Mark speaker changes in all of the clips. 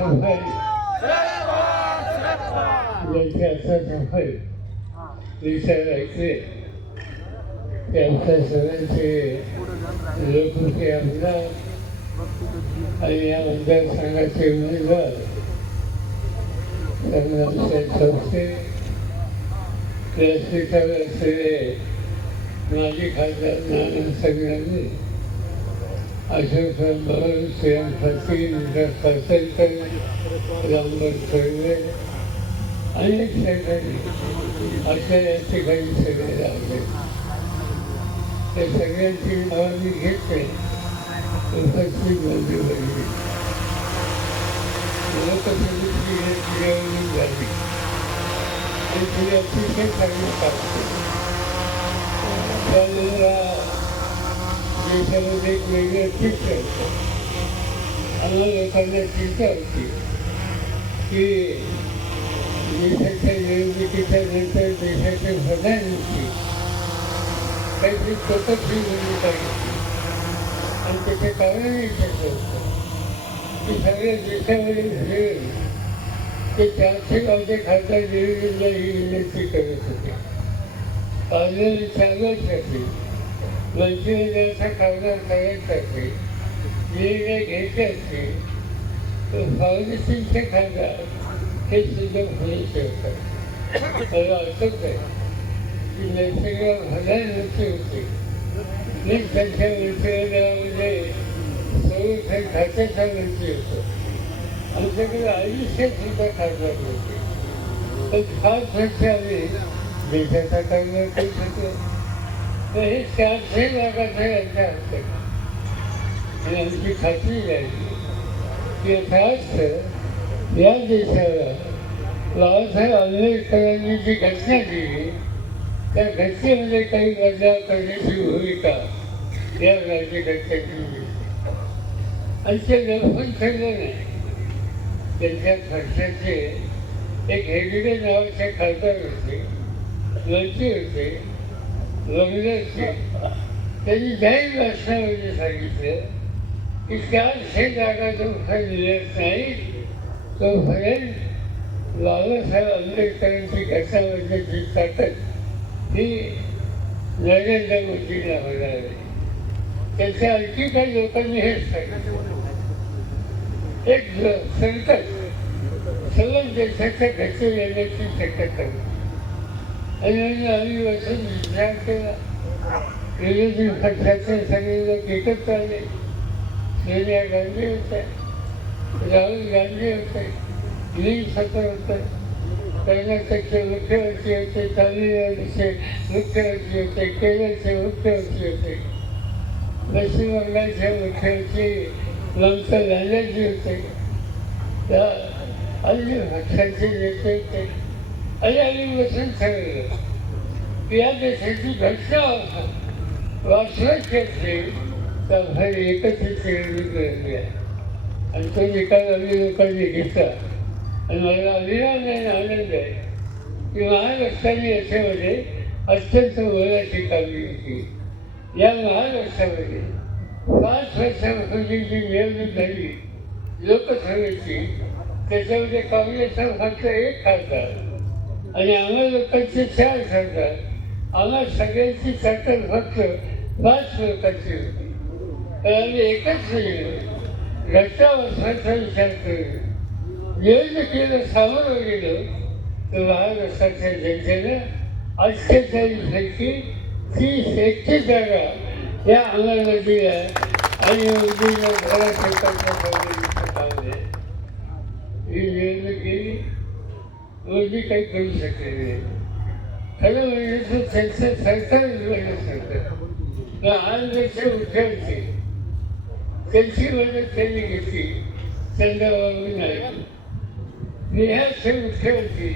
Speaker 1: सफाई असं ते आमच्या सगळ्यांचे लोकमुखे आमदार आणि या मतदारसंघाचे उमेदवार संग्रामचे चौथे व्यासपीठावर असलेले माजी खासदार संग्रामी अशोक भवन श्रीराम फकीर विकास पासलकर खळवे अनेक शेतकरी अशा या ठिकाणी सगळे लावले त्या सगळ्यांची नावं मी घेतले उपस्थित मंत्रिवर्ग लोकसभेची निवडणूक झाली आणि ती अतिशय चांगली काम केली त्याच्यामध्ये एक वेगळं चित्र होतं आम्हा लोकांना होती की देशाच्या निर्मितीच्या नंतर देशाचे प्रधानमंत्री काहीतरी स्वतःची निर्मिती आहे आणि त्याचे कारणही त्याचं होतं की सगळ्या देशावरील खेळ ते चारशे गावचे खासदार निवडूनला ही विनंती करत होते पाहिलेली चालवण्यासाठी मंत्रिमंडळाचा खासदार करण्यासाठी निर्णय घ्यायचे तर फाउंडेशनचे खासदार हे सुद्धा पुरेसे होतात मला असंच आहे की नैसर्गिक नक्की होते मी त्यांच्या मंत्रिमंडळामध्ये संरक्षण खात्याचा मंत्री होतो. आमच्याकडे आयुष्य सुद्धा खासदार होते खास वर्ष आम्ही देशाचा कारभार करू शकतो. तर हे चारशे लाखाचं यांच्या हस्ते. आणि आमची खात्री झाली की यथार्थ या देशाला बाबासाहेब आंबेडकरांनी जी घटना दिली त्या घटनेमध्ये काही बदलाव करण्याची भूमिका या राज्यकर्त्यांनी घेतली आणि ते लपून ठरलं नाही त्यांच्या खर्चाचे एक हेगडे नावाचे खासदार होते मंत्री होते त्यांनी जाहीर भाषणामध्ये सांगितलं. की चारशे जागा जो मिळत नाही. तोपर्यंत बाबासाहेब आंबेडकरांची घटनाबद्दलची ताकद ही नरेंद्र मोदींना होणार आहे. त्याच्या आणखी काही लोकांनी हेच सांगितलं. एक संकट सगळं देशाच्या घटना येण्याची शक्यता होती आणि आम्ही विरोधी पक्षाचे सगळे लोक एकत्र आले सोनिया गांधी होते राहुल गांधी होते नील सतर होते कर्नाटकचे मुख्यमंत्री होते तामिळनाडूचे मुख्यमंत्री होते केरळचे मुख्यमंत्री होते पश्चिम बंगालचे मुख्यमंत्री ममता बॅनर्जी होते त्या अन्य पक्षांचे नेते होते. आणि आम्ही ठरवलं की या देशाची घटना वाचवायची असेल तर एकत्रित निवडणूक आणि तो आणि मला अभिमान आहे आणि आनंद आहे की महाराष्ट्राने याच्यामध्ये अत्यंत मोलाची कामगिरी होती या महाराष्ट्रामध्ये पाच वर्षापासून जी निवडणूक झाली लोकसभेची त्याच्यामध्ये काँग्रेसचा फक्त एक खासदार आणि आम्हा लोकांचे चार सरकार आम्हा सगळ्यांची ताकद फक्त पाच लोकांची होती. तर आम्ही एकच नाही. घटना विचार करू. निवडणुकीला सामोरं गेलो तर महाराष्ट्राच्या जनतेनं अठ्ठेचाळीसपैकी तीस एकशे जागा या आम्हाला दिल्या आणि मोदीला घरात पावले ही निवडणूक केली. मोदी काही करू शकले नाही. खरं म्हणजे तर त्यांचं सरकार वेगळं करतात आज जसे मुख्यमंत्री त्यांची मदत त्यांनी घेतली. चंद्रबाबू नाईक बिहारचे मुख्यमंत्री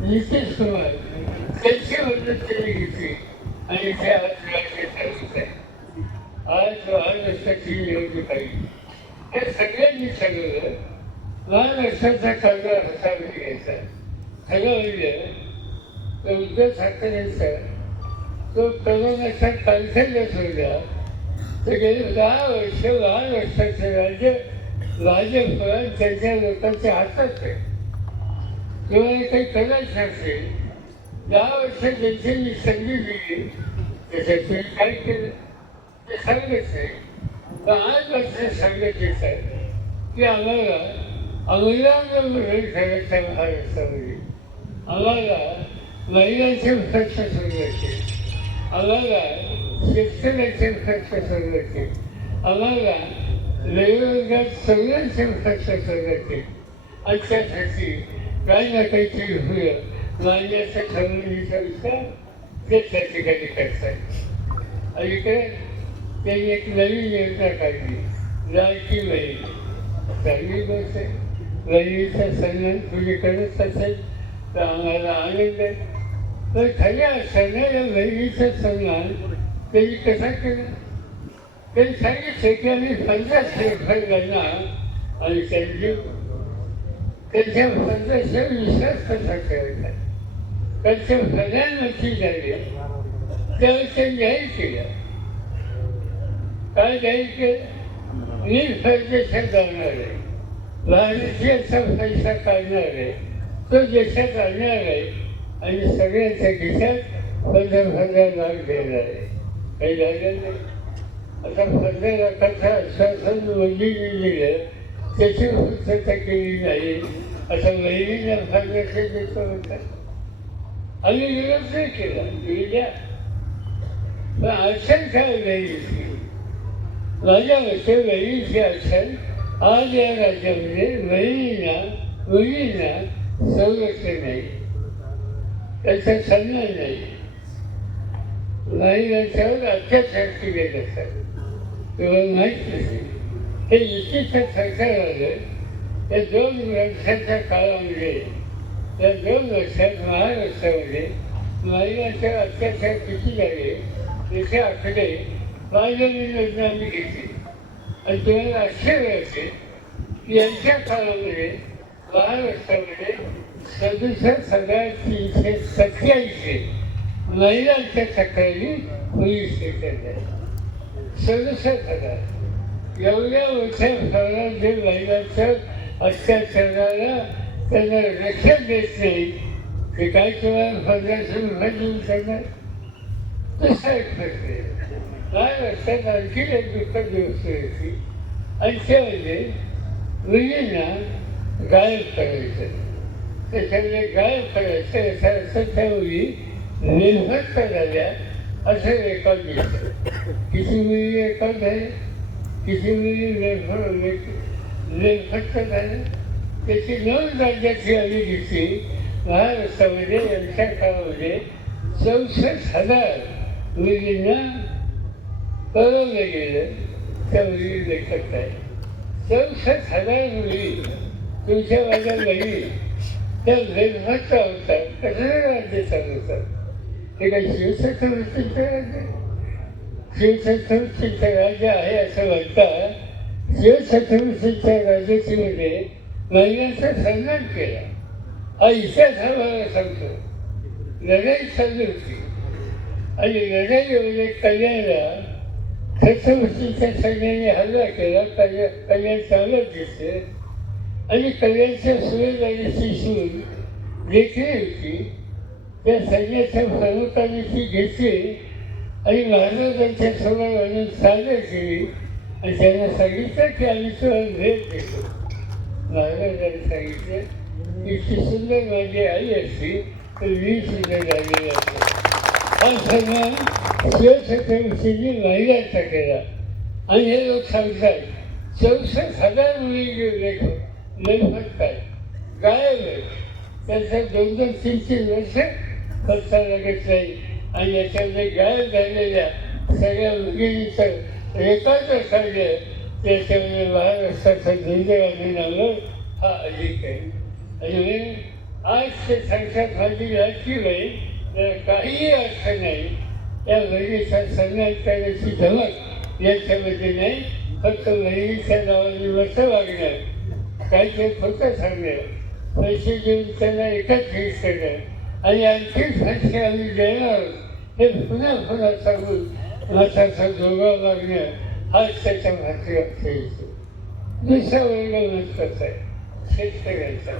Speaker 1: नितीश कुमार त्यांची मदत त्यांनी घेतली. आणि ते आज राज्य आहे आज महाराष्ट्राची निवडणूक आहे. हे सगळ्यांनी ठरवलं महाराष्ट्राचा कारभार हातामध्ये घ्यायचा. खरं म्हणजे तर उद्धव ठाकरेंचा तो करोनाच्या कालखंड सोडला. तर गेली दहा वर्ष दहा महाराष्ट्राचं राज्य राजफळ त्यांच्या लोकांच्या हातात आहे. किंवा काही करायचं असेल दहा वर्ष त्यांची मी संधी दिली. त्याच्यात तुम्ही काय केलं? ते सांगत आहे. पण आज मात्र सांगत येत आहे की आम्हाला अंगलांबरोबर करायचा महाराष्ट्रामध्ये. आम्हाला महिलांचे సక్సెస్ सोडवायचे आम्हाला शिक्षणाचे సక్సెస్ सोडवायचे आम्हाला वेगवेगळ्या सगळ्यांचे खर्च सोडवायचे आणि त्यासाठी काय ना काहीतरी होईल ठरवण्याचा विचार ते त्या ठिकाणी करतात आणि इकडे त्यांनी एक नवीन योजना काढली लाडकी बहीण चांगली गोष्ट आहे बहिणीचा सन्मान तुम्ही करत तर आम्हाला आनंद आहे. पण खऱ्या अर्थानं या बहिणीचा सन्मान त्यांनी कसा केला? त्यांनी सांगितलं की आम्ही पन्नास करणार आणि त्यांची त्यांच्या पन्नासचा विश्वास कसा करायचा? त्यांचे प्रधानमंत्री झाले त्यावेळी त्यांनी जाहीर केलं. काय जाहीर केलं? निर्फर्जेशन करणार आहे भारतीयाचा पैसा काढणार आहे तो देशात आणणार आहे आणि सगळ्यांच्या खिशात पंधरा हजार लाख देणार आहे काही झालं नाही आता पंधरा लाखाचं आश्वासन मोदींनी दिलं त्याची पूर्तता केली नाही आता महिलेला पंधराशे देतो होता आम्ही विरोध नाही केला तुम्ही द्या पण अडचण काय नाही माझ्या मते बहिणीची अडचण आज या राज्यामध्ये बहिणींना मुलींना संरक्षण नाही. त्याचा सन्मान नाही. महिलांच्यावर अत्याचार केले जातात तुम्हाला माहीत नाही. हे युतीचं सरकार आलं. त्या दोन वर्षाच्या काळामध्ये त्या दोन वर्षात महाराष्ट्रामध्ये महिलांचे अत्याचार किती झाले त्याचे आकडे माझ्या योजना आम्ही घेतली. आणि तुम्हाला आश्चर्य असेल की यांच्या काळामध्ये महाराष्ट्रामध्ये सदुसष्ट हजार तीनशे सत्याऐंशी महिलांच्या तक्रारी पोलीस स्टेशनला सदुसष्ट हजार एवढ्या मोठ्या प्रमाणात जे महिलांचं अत्याचाराला त्यांना रक्षण देत नाही ते काय केव्हा पंधराशे रुपये देऊन करणार दुसरा एक प्रश्न आहे? महाराष्ट्रात आणखी एक दुसरा दिवस येते आणि ते म्हणजे मुलींना गायब करायचं त्याच्यामध्ये गायब करायचं याचा अर्थ झाल्या असं रेकॉर्ड मिळतात किती वेळी रेकॉर्ड झाले? किती वेळी निर्भर निर्भस्त झाले? त्याची नव राज्याची आली दिसली महाराष्ट्रामध्ये यांच्या काळामध्ये चौसष्ट हजार मुलींना कळवलं गेलं त्या मुली लेखक आहे. चौसष्ट हजार मुली तुमच्या माझ्या बहिणी त्या निर्भक्त होतात कशाला राज्य चालवतात ते काही शिवछत्रपतींचं राज्य शिवछत्रपतींचं राज्य आहे असं म्हणतात. शिवछत्रपतींच्या राजकीमध्ये महिलांचा सन्मान केला. हा इतिहास आम्हाला सांगतो. लढाई चालू होती. आणि लढाईमध्ये म्हणजे कल्याणला छत्रपतीच्या सैन्याने हल्ला केला. कल्याण कल्याण चालत दिसते आणि कल्याणच्या सुवेदारीची सूर घेतली होती त्या सैन्याच्या प्रमुखांनी ती घेतली आणि महाराजांच्या समोर आणून सादर केली आणि त्यांना सांगितलं की आम्ही तुला भेट देतो. महाराजांनी सांगितलं इतकी सुंदर माझी आई असती तर मी सुंदर झालेली असते हा सन्मान शिवछत्रपतींनी महिलांचा केला. आणि हे लोक सांगतात चौसष्ट हजार मुली लेखक निर्भक्त आहेत गायब आहेत त्यांचं दोन दोन तीन तीन वर्ष खर्च लागत नाही. आणि याच्यामध्ये गायब झालेल्या सगळ्या मुलींचं रेकॉर्ड काढलं त्याच्यामध्ये महाराष्ट्राचा दुर्दैवाने नावं हा अधिक आहे. आणि आज ते सांगतात माझी राजकी बहीण त्याला काहीही अर्थ नाही. त्या बहिणीचा सन्मान करण्याची धमक याच्यामध्ये नाही. फक्त बहिणीच्या नावाने मत काही काहीतरी खोटं सांगणं पैसे देऊन त्यांना एकत्रित केले. आणि आणखी पैसे आम्ही देणार. हे पुन्हा पुन्हा सांगून मताचा जोगा मागणं हाच त्याच्यामागे अर्थ येतो दुसरा वर्ग महत्त्वाचा आहे. शेतकऱ्यांचा.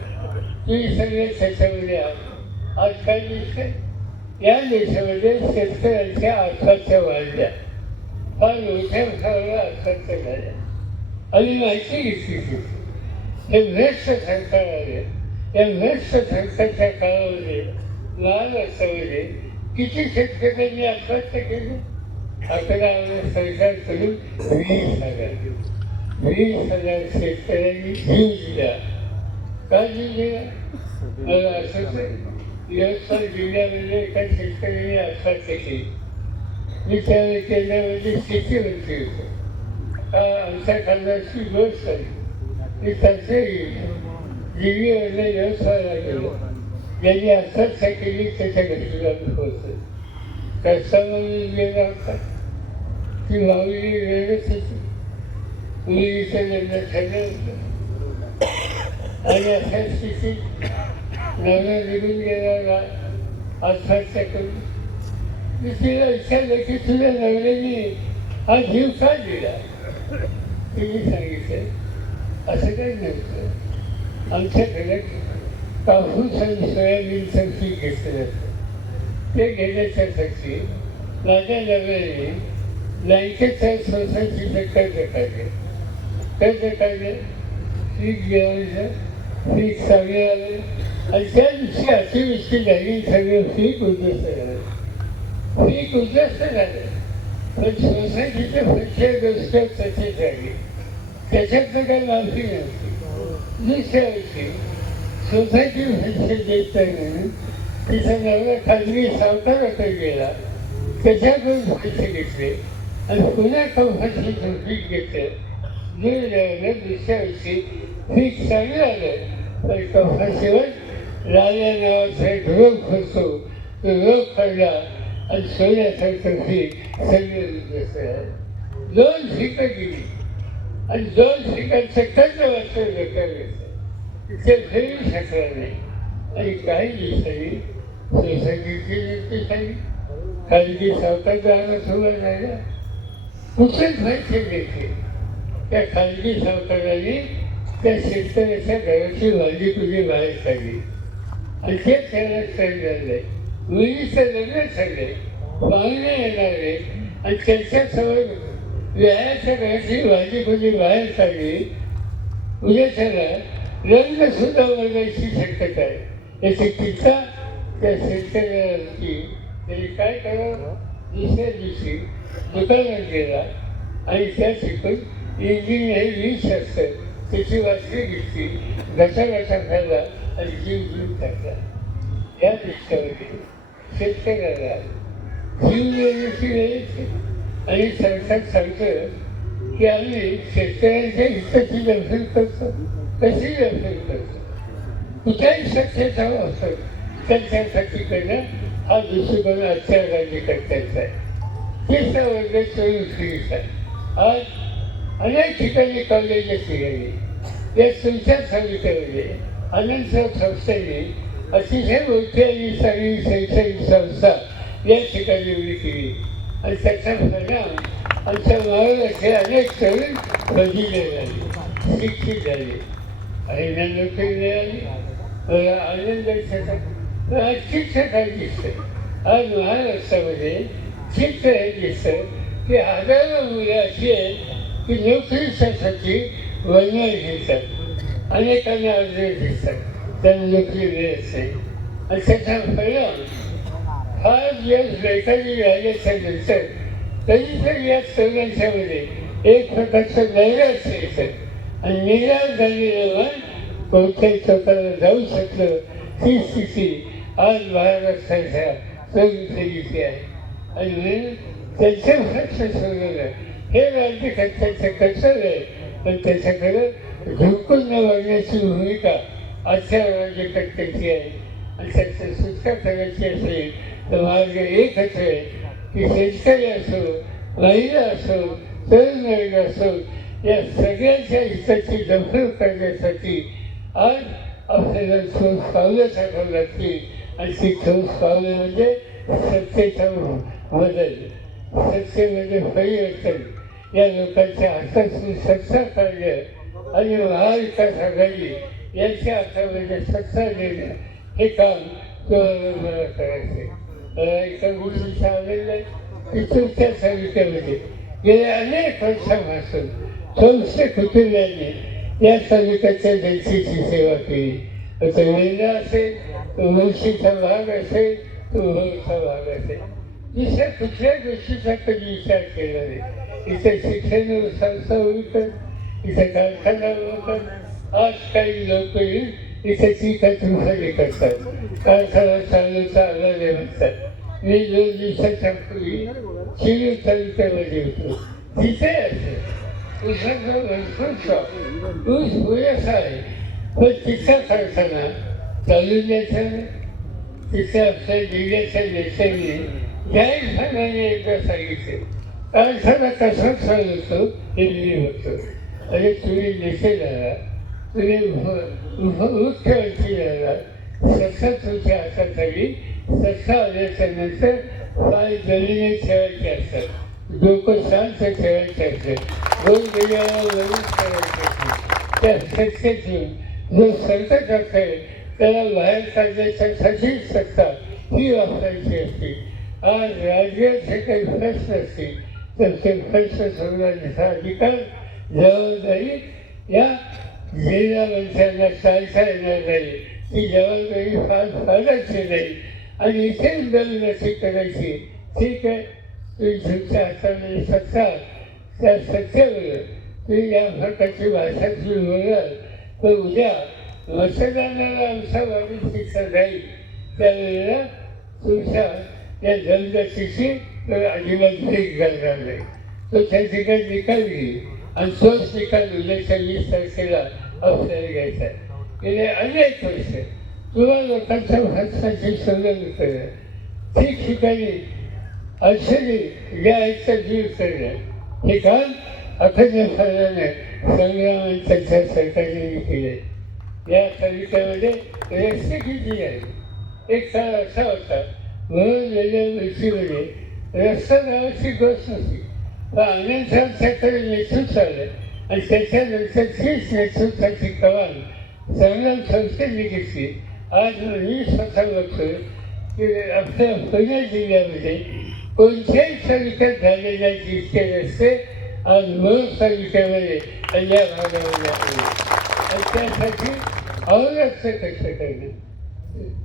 Speaker 1: तुम्ही सगळे त्याच्यामध्ये आहात. आज काय दिसते या देशामध्ये शेतकऱ्यांच्या आत्महत्या वाढल्या. फार मोठ्या प्रमाणावर आत्महत्या झाल्या. आणि माहिती घेतली हे भ्रष्ट सरकार आले या भ्रष्ट सरकारच्या काळामध्ये लाल वर्षामध्ये किती शेतकऱ्यांनी आत्महत्या केली? आपल्याला सरकार करून वीस हजार. वीस हजार शेतकऱ्यांनी जीव दिला. का जीव दिला? मला असंच यवतमाळ जिल्ह्यामध्ये एका शेतकऱ्याने आत्महत्या केली. मी त्यावेळी केंद्रामध्ये शेती मंत्री होतो आमच्या खानदारची गोष्ट आहे. मी त्यांचे दिल्लीवरनं यवतमाळला गेलो ज्यांनी आत्महत्या केली त्याच्या घरी जाऊन पोहोचलो कस्टमर गेला होता ती माऊली वेळच होती मुलीचं लग्न ठरलं होतं. आणि अशा स्थितीत नवरा निघून गेला आत्महत्या करून मी तिला विचारलं की तुझ्या नवऱ्याने हा जीव का दिला? तिने सांगितलं असं काही नव्हतं आमच्याकडे कापूस आणि सोयाबीनचं पीक घेतलं जातं? ते घेण्याच्यासाठी राजा नव्याने बँकेच्या सोसायटीचं कर्ज काढले कर्ज काढले पीक घ्यायचं पीक चांगले आले आणि त्या दिवशी अतिवृष्टी झाली सगळं पीक उद्ध्वस्त झालं. पीक उद्ध्वस्त झालं. पण सोसायटीचे पैसे गोष्ट तशी झाली त्याच्यात काही माफी नव्हती दुसऱ्या सोसायटी पैसे देत तिथं म्हणून तिचा नवरा खाजगी सावकाराकडे गेला त्याच्याकडून पैसे घेतले आणि पुन्हा कौशाची पीक घेतलं मी राहिलं दुसऱ्या वर्षी पीक चांगलं आलं पण कौशाशिवाय लाल्या नावाचा रोग होतो तो रोग काढला आणि सोन्यासारखं पीक सगळं उद्ध्वस्त दोन पिकं गेली आणि दोन पिकांचं कर्ज वाचलं करायचं तिथे फेरू शकणार नाही. आणि काही दिवसांनी सोसायटीची नीती काही खाजगी सावकार जाणं झाल्या कुठेच माहिती देते त्या खाजगी सावकाराने त्या शेतकऱ्याच्या घराची भाजी तुझी बाहेर काढली. आणि ते त्याला झालंय मुलीचं लग्न झालंय. पाहुणे येणारे आणि त्याच्या सवय व्यायाच्या घराची भाजी तुझी बाहेर काढली उद्या त्याला लग्न सुद्धा शक्यता आहे याची चिंता त्या शेतकऱ्याची तरी काय करावं दुसऱ्या दिवशी दुकानात गेला आणि त्या शिकून इंजिन हे वीस असतं त्याची वाचली घेतली घसा घसा खाल्ला आणि जीव जीव टाकला या दृष्ट्यामध्ये शेतकऱ्याला जीव देण्याची वेळ आणि सरकार सांगतं की आम्ही शेतकऱ्यांच्या हिताची दखल करतो. कशी दखल करतो? कुठल्याही सत्तेचा असं त्यांच्यासाठी करणं हा दृष्टिकोन आजच्या राज्यकर्त्यांचा आहे. ते वर्ग चोवीस आहे. आज अनेक ठिकाणी कॉलेज निघाली या तुमच्या समितीमध्ये आनंदराव संस्थेने अतिशय मोठी आणि चांगली शैक्षणिक संस्था या ठिकाणी उभी केली. आणि त्याचा परिणाम आमच्या महाराष्ट्राचे अनेक तरुण बधिले झाले शिक्षित झाले आणि ना नोकरी मिळाली मला आनंद आहे त्याचा आज काय दिसतं आज महाराष्ट्रामध्ये चित्र हे दिसतं की हजारो मुलं अशी आहेत की नोकरीसाठी वर्णन घेतात. अनेकांना अर्ज दिसतात त्यांना नोकरी मिळत नाही आणि त्याचा परिणाम आज दिवस बेकारी राहिल्याच्या नंतर तरी तर या तरुणांच्यामध्ये एक प्रकारचं नैराश्य येतं आणि निराश झालेलं मन कोणत्याही टोकाला जाऊ शकलं ही स्थिती आज महाराष्ट्राच्या तरुण आहे आणि म्हणून त्यांचं प्रश्न सोडवणं हे राज्यकर्त्यांचं कर्तव्य आहे पण त्याच्याकडं झुकून न वागण्याची भूमिका आजच्या राज्यकर्त्यांची आहे आणि त्याचं सुटका करायची असेल मार्ग एकच आहे की शेतकरी असो महिला असो तरुण वर्ग असो या सगळ्यांच्या हिताची दखल करण्यासाठी आज आपल्याला ठोस पावलं टाकावं लागतील आणि ती ठोस पावलं म्हणजे सत्तेचा बदल. सत्तेमध्ये म्हणजे परिवर्तन. या लोकांच्या हातातून सत्ता काढलं आणि महाविकास आघाडी यांच्या हातामध्ये सत्ता देणं हे काम तुम्हाला मला करायचं एका गोष्टीचं आलेलं आहे की तुमच्या तालुक्यामध्ये गेल्या अनेक वर्षापासून संस्थे कुटुंबियांनी या तालुक्याच्या जनतेची सेवा केली. तो वेल्ला असेल तो मुळशीचा भाग असेल तो होळचा भाग असेल. दुसऱ्या कुठल्या गोष्टीचा कधी विचार केला नाही. इथे शिक्षण संस्था होतात इथे कारखाना होतात आज काही लोक इथे चिकाचुकाने करतात? कारखाना चालू आला नाही म्हणतात मी दोन दिवसाच्या पूर्वी शिरूर तालुक्यामध्ये होतो तिथे असे ऊसाचा भरपूर शॉप ऊस पुरेसा आहे. पण तिचा कारखाना चालू द्यायचा तिथे आपल्या जिल्ह्याच्या नेत्यांनी जाहीरपणाने एकदा सांगितले. कारखाना कसा चालवतो हे मी होतो. अरे तुम्ही नेते झाला तुम्ही मुख्यमंत्री झाला सत्ता तुमच्या हाताखाली सत्ता आल्याच्यानंतर पाय जमिनी ठेवायचे असतात डोकं शांत ठेवायचे असतात दोन गेल्याला वरून करायचे असतात त्या सत्तेतून जो संकट असेल त्याला बाहेर काढण्यासाठी सत्ता ही वापरायची असते. आज राज्याचे काही प्रश्न असतील तर ते प्रश्न सोडवण्याचा अधिकार जबाबदारी या जिल्हा मंत्र्यांना चालता येणार नाही. ती जबाबदारी फार फारच नाही आणि इथे उद्योगनाची करायची ठीक आहे तुमच्या हातामध्ये सत्ता त्या सत्तेवर तुम्ही या प्रकारची भाषा तुम्ही बोलाल पण उद्या मतदानाला आमचा माणूस शिक्षा जाईल त्यावेळेला तुमच्या या जलदशीची तर अजिबात ब्रेक घालणार नाही तो त्या ठिकाणी निकाल घेईल आणि तोच निकाल उद्याच्या वीस तारखेला आपल्याला घ्यायचा आहे गेले अनेक वर्ष तुला लोकांच्या भाषणाची संलग्न करणं ठिकठिकाणी औषधी घ्यायचा जीव करणे हे काम अखंड फळाने संग्राम त्यांच्या सरकारने केले या तालुक्यामध्ये रस्ते किती आहे एक काळ असा होता. म्हणून गेल्या वर्षीमध्ये रस्ता नावाची गोष्ट नव्हती. पण आनंदसाहेबांच्याकडे नेतृत्व आलं आणि त्याच्यानंतर तीच नेतृत्वाची कवाल संग्राम संस्थेने घेतली. आज मी स्वतः बघतोय की आपल्या पुणे जिल्ह्यामध्ये कोणत्याही तालुक्यात झालेल्या जितके रस्ते आज मूळ तालुक्यामध्ये आणि या भागामध्ये आहे आणि त्यासाठी अवलक्ष कष्ट करणे.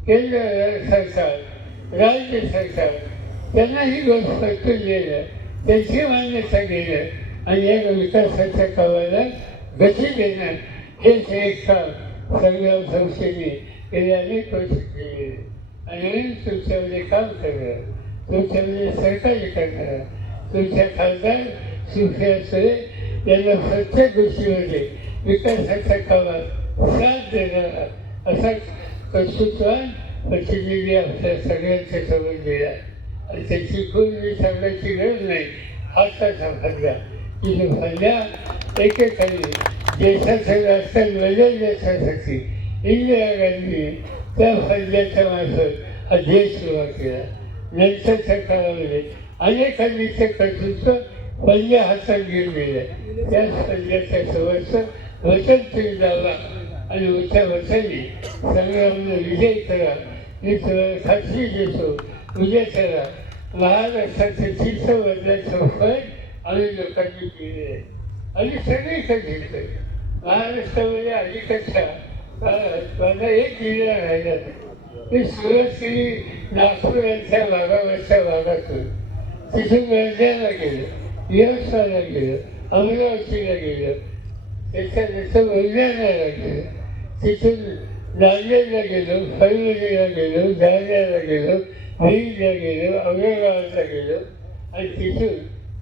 Speaker 1: केंद्र सरकार राज्य सरकार त्यांना ही गोष्ट देणं त्यांची मान्यता घेणं आणि या विकासाच्या कामाला गती देणं हेच एक काम संग्राम संस्थेने गेले अनेक वर्ष केले आणि म्हणून तुमच्यामध्ये काम करणं तुमच्यामध्ये सहकार्य करणं तुमच्या खासदार सुप्रिया सुळे यांना प्रत्येक गोष्टीमध्ये विकासाच्या कामात साथ देणारा असा कर्तृत्वान प्रतिनिधी आपल्या सगळ्यांच्या समोर दिला आणि त्याची खूप मी गरज नाही हाताचा फल्ला की जो फल्ल्या एकेकाळी देशाचं राजकारण बदलण्यासाठी इंदिरा गांधी त्या फल्ल्याच्या मार्फत हा देश उभा केला नंतरच्या काळामध्ये अनेकांनी ते कर्तृत्व पहिल्या हातात घेऊन गेलं त्याच पहिल्याच्या समोरचं वचन तुम्ही जावा आणि उच्या वचनी संग्रामने विजय करा मी तुम्हाला खात्री देतो उद्या करा महाराष्ट्राचे चित्र बदलायचं फळ आम्ही लोकांनी केले आहे आणि सगळीकडे घेतलं महाराष्ट्रामध्ये अलीकडच्या एक जिल्हा राहिला नाही मी सुरुवात नागपूर यांच्या भागावरच्या भागातून तिथून वर्ध्याला गेलं यवतमाळला गेलं अमरावतीला गेलं त्याच्यानंतर वर्ध्याला गेलं तिथून नांदेडला गेलो फळवणीला गेलो जालन्याला गेलो बीडला गेलो औरंगाबादला गेलो आणि तिथून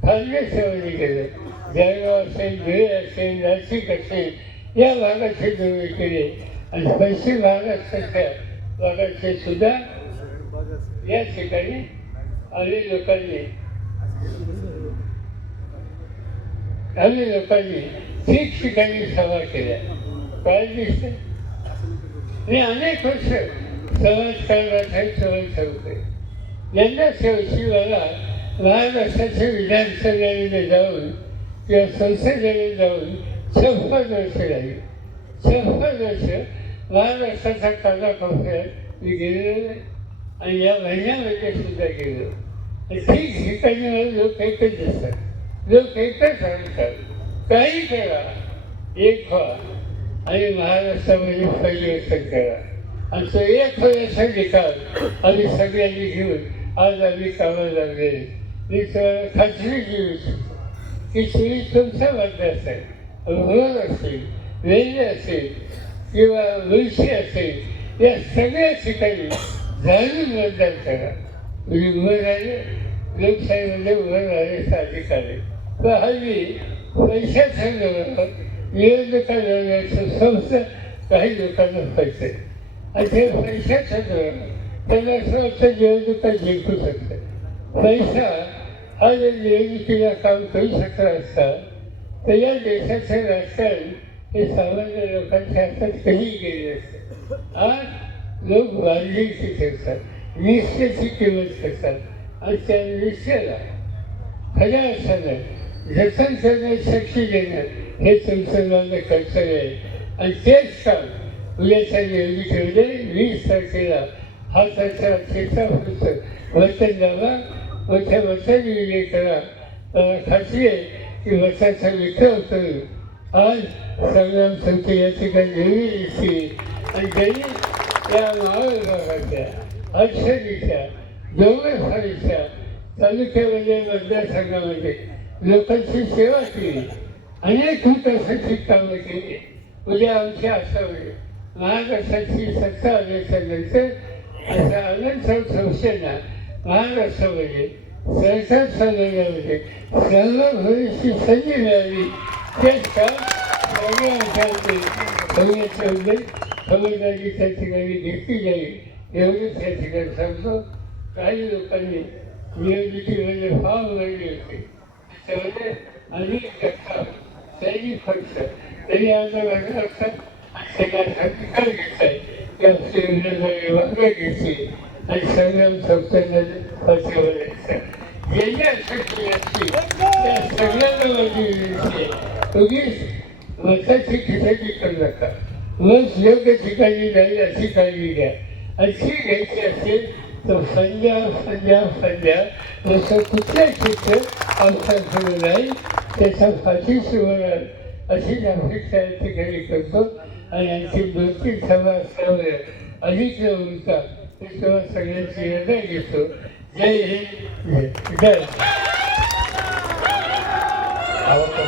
Speaker 1: खानदेशामध्ये गेलो जळगाव असेल धुळे असेल नाशिक असेल या भागाचे दौरे केले आणि पश्चिम महाराष्ट्राच्या भागाचे सुद्धा या ठिकाणी अनेक लोकांनी. आम्ही लोकांनी ठिकठिकाणी सभा केल्या. काय दिसते मी अनेक वर्ष समाजकारणासाठी समाज ठेवते यंदा शेवटी मला महाराष्ट्राच्या विधानसभेने जाऊन किंवा संसदेने जाऊन छप्पन वर्ष झाली छप्पन वर्ष महाराष्ट्राचा काना कोपऱ्यात मी गेलेलो नाही आणि या महिन्यामध्ये सुद्धा गेलो. आणि ठीक ठिकाणी लोक एकच असतात लोक एकच सांगतात. काही करा एक व्हा. आणि महाराष्ट्रामध्ये परिवर्तन करा. आणि तो एक होण्याचा निकाल. आम्ही सगळ्यांनी घेऊन आज आम्ही कामाला लागले. मी तुम्हाला खात्री घेऊ शकतो की तुम्ही तुमचा मतदार असेल. रोग असेल वेल्हे असेल किंवा मुळशी असेल या सगळ्या ठिकाणी जाणून मतदान करा तुम्ही उभं राहिले लोकशाहीमध्ये उभं राहण्याचा अधिकार. आहे तर हल्ली पैशाच्या जोरावर निवडणुका लढण्याचं संस्था काही लोकांना पैसे आणि ते पैशाच्या जोरावर त्यांना असं वाटतं निवडणुका जिंकू शकतात पैसा हा जर निवडणुकीला काम करू शकला असता तर या देशाचे राजकारण हे सामान्य लोकांच्या हातात कधी गेले असते आज लोक बांधिलकी ठेवतात निष्ठेची किंमत करतात आणि त्या निष्ठेला खऱ्या अर्थानं जतन करण्यास शक्ती देणं हे तुमचं कर्तव्य आहे आणि तेच काम उद्याच्या ठेवले वीस तारखेला हा त्याचा चिठ्ठा फक्त वचन द्यावा मोठ्या वचन विजय करा खात्री आहे की वचनाचा विक्रम आज संग्राम या ठिकाणी नेहमी दिसतील आणि त्यांनी या महाविभागाच्या अडचणीच्या डोंगरफारीच्या तालुक्यामध्ये मतदारसंघामध्ये लोकांची सेवा केली अनेक विकासाची कामं केली उद्या आमच्या महाराष्ट्राची सत्ता आल्याच्यानंतर असा अनंत संस्थेना महाराष्ट्रामध्ये सरकार चालवण्यामध्ये म्हणजे सहभाग होण्याची संधी मिळाली तेच काम सगळ्या खबरदारी त्या ठिकाणी घेतली जाईल एवढंच त्या ठिकाणी सांगतो काही लोकांनी निवडणुकीमध्ये म्हणजे भाव लागले होते. त्याच्यामध्ये अनेक टक्का सैनिक पक्ष तरी आज वेगळं असतात आणि घेत आहे त्या सुविधेचा वागं घेतली आणि संग्राम संस्थांना पक्षावर गेल्या शक्ती असते त्या सगळ्यांना म्हणजे माझी खिचाची करू नका. मग योग्य ठिकाणी नाही अशी काळजी घ्या. अशी घ्यायची असेल तर संध्या संध्या संध्या. जसं कुठल्या चित्र अवसर नाही. त्याच्या फाशी शिवणार अशी अपेक्षा या ठिकाणी करतो. आणि आणखी दोन तीन सभा असल्यामुळे अधिक न बोलता मी तेव्हा सगळ्यांची निर्णय घेतो. जय हिंद जय जय